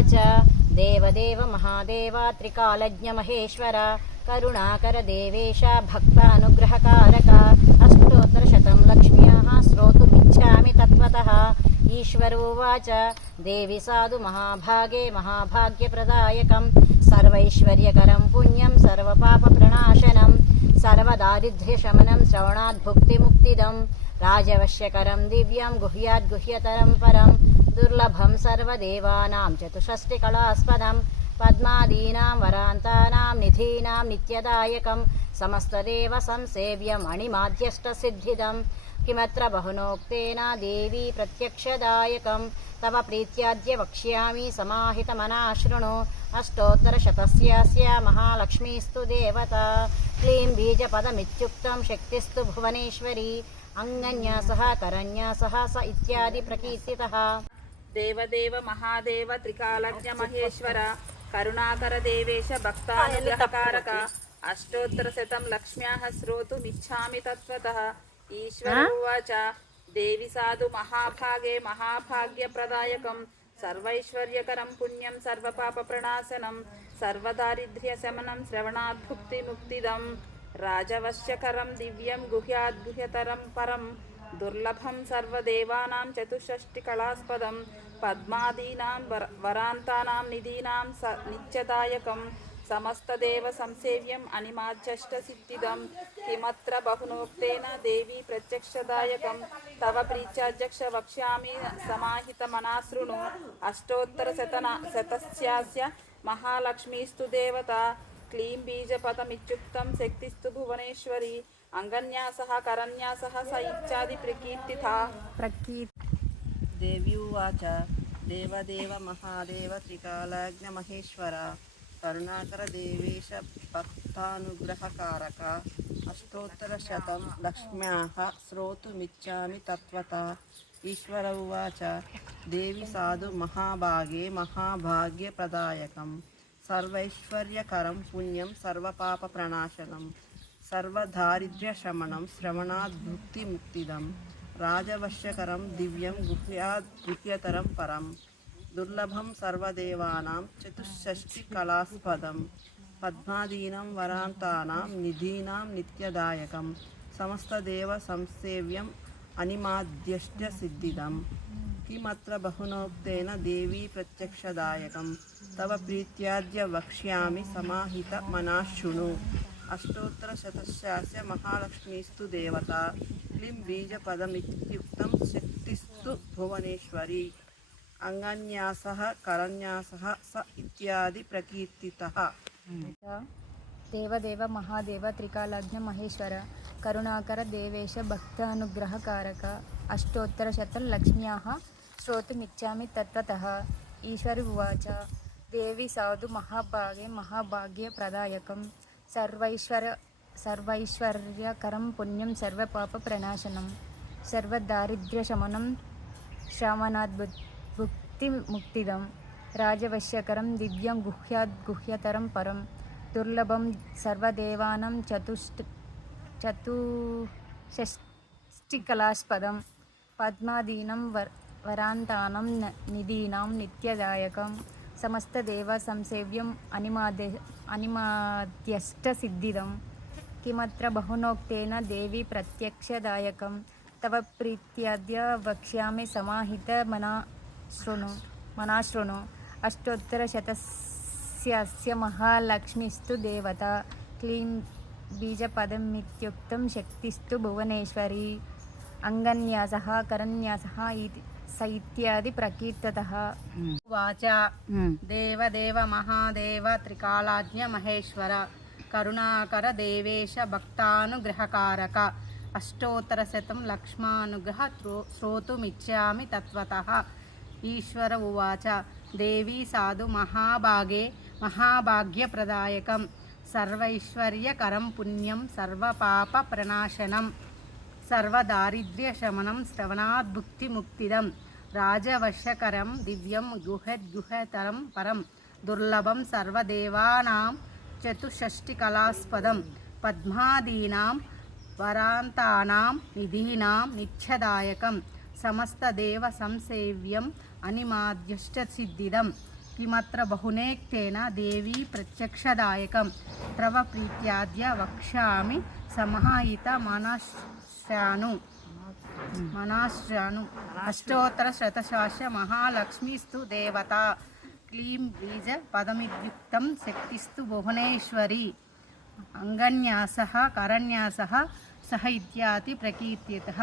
उवाच देवदेव महादेव त्रिकालज्ञमहेश्वर करुणाकर देवेश भक्तानुग्रहकारक अष्टोत्तरशतं लक्ष्म्याः श्रोतुमिच्छामि तत्त्वतः। ईश्वर उवाच देवि साधु महाभागे महाभाग्यप्रदायकं सर्वैश्वर्यकरं पुण्यं सर्वपापप्रणाशनं सर्वदारिद्र्यशमनं श्रवणाद्भुक्तिमुक्तिदं राजवश्यकरं दिव्यं गुह्याद्गुह्यतरं परं दुर्लभं सर्वदेवानां चतुष्षष्टिकलास्पदं पद्मादीनां वरान्तानां निधीनां नित्यदायकं समस्तदेव संसेव्यं अणिमाद्यष्टसिद्धिदं किमत्र बहुनोक्तेन देवी प्रत्यक्षदायकं तव प्रीत्याद्य वक्ष्यामि समाहितमना शृणु। अष्टोत्तरशतस्यास्य महालक्ष्मीस्तु देवता क्लीं बीजपदमित्युक्तं शक्तिस्तु भुवनेश्वरी अंगन्यासः करन्यासः स इत्यादि प्रकीर्तितः। देवदेव महादेव त्रिकालज्ञ महेश्वर करुणाकर देवेश भक्तानुग्रहकारक अष्टोत्तरशतं लक्ष्म्याः श्रोतुमिच्छामि तत्त्वतः। ईश्वर उवाच देवि साधु महाभागे महाभाग्यप्रदायकं सर्वैश्वर्यकरं पुण्यं सर्वपापप्रणाशनं सर्वदारिद्र्यशमनं श्रवणाद्भुक्तिमुक्तिदं राजवश्यकरं दिव्यं गुह्याद्गुह्यतरं परं दुर्लभं सर्वदेवानां चतुष्षष्टिकलास्पदं पद्मादीनां वरान्तानां निधीनां नित्यदायकं समस्तदेव संसेव्यम् अनिमाद्यष्टसिद्धिदं किमत्र बहुनोक्तेन देवी प्रत्यक्षदायकं तव प्रीत्याध्यक्ष वक्ष्यामि समाहितमना शृणु। अष्टोत्तरशतस्यास्य महालक्ष्मीस्तु देवता क्लीं बीजपदमित्युक्तं शक्तिस्तु भुवनेश्वरी अंगन्यासः करन्यासः स इत्यादि प्रकीर्तिता। देवी उवाच देवदेव महादेव त्रिकालज्ञ महेश्वर करुणाकर देवेश भक्तानुग्रहकारक अष्टोत्तरशतं लक्ष्म्याः श्रोतुमिच्छामि तत्त्वतः। ईश्वर उवाच देवि साधु महाभागे महाभाग्यप्रदायकं सर्वैश्वर्यकरं पुण्यं सर्वपापप्रणाशनं सर्वदारिद्र्यशमनं श्रवणाद्भुक्तिमुक्तिदं राजवश्यकरं दिव्यं गुह्याद्गुह्यतरं परं दुर्लभं सर्वदेवानां चतुष्षष्टिकलास्पदं पद्मादीनां वरान्तानां निधीनां नित्यदायकं समस्तदेव संसेव्यम् अनिमाद्यष्टसिद्धिदं किमत्र बहुनोक्तेन देवी प्रत्यक्षदायकं तव प्रीत्याद्य वक्ष्यामि समाहितमना शृणु। अष्टोत्तरशतस्यास्य महालक्ष्मीस्तु देवता क्लीं बीजपदमित्युक्तं शक्तिस्तु भुवनेश्वरी अंगन्यासः करन्यासः स इत्यादि प्रकीर्तितः। देवदेव महादेव त्रिकालज्ञ महेश्वर करुणाकर देवेश भक्तानुग्रहकारक अष्टोत्तरशतं लक्ष्म्याः श्रोतुमिच्छामि तत्त्वतः। ईश्वर उवाच देवि साधु महाभागे महाभाग्यप्रदायकं सर्वैश्वर्यकरं पुण्यं सर्वपापप्रणाशनं सर्वदारिद्र्यशमनं श्रवणाद्भुक्तिमुक्तिदं राजवश्यकरं दिव्यं गुह्याद्गुह्यतरं परं दुर्लभं सर्वदेवानां चतुष्षष्टिकलास्पदं पद्मादीनां वरान्तानां निधीनां नित्यदायकं समस्तदेव संसेव्यम् अनिमाद्यष्टसिद्धिदं किमत्र बहुनोक्तेन देवी प्रत्यक्षदायकं तव प्रीत्याद्य वक्ष्यामि समाहितमना शृणु। अष्टोत्तरशतस्यास्य महालक्ष्मीस्तु देवता क्लीं बीजपदमित्युक्तं शक्तिस्तु भुवनेश्वरी अंगन्यासः करन्यासः स इत्यादि प्रकीर्तितः। उवाच देवदेव महादेव त्रिकालाज्ञ महेश्वर करुणाकर देवेश भक्तानुग्रहकारक अष्टोत्तरशतं लक्ष्मानुग्रह श्रोतुमिच्छामि तत्त्वतः। ईश्वर उवाच देवी साधु महाभागे महाभाग्यप्रदायकं सर्वैश्वर्यकरं पुण्यं सर्वपापप्रणाशनं सर्वदारिद्र्यशमनं श्रवणाद्भुक्तिमुक्तिदं राजवश्यकरं दिव्यं गुह्याद्गुह्यतरं परं दुर्लभं सर्वदेवानां चतुष्षष्टिकलास्पदं पद्मादीनां वरान्तानां निधीनां नित्यदायकं समस्तदेव संसेव्यम् अनिमाद्यष्टसिद्धिदं किमत्र बहुनेक्तेन देवी प्रत्यक्षदायकं तव प्रीत्याद्य वक्ष्यामि समाहितमनश्रानु अष्टोत्तरशतशास्य महालक्ष्मीस्तु देवता क्लीं बीजपदमिद्युक्तं शक्तिस्तु भुवनेश्वरी अंगन्यासः करन्यासः सह इत्यादि प्रकीर्त्यतः।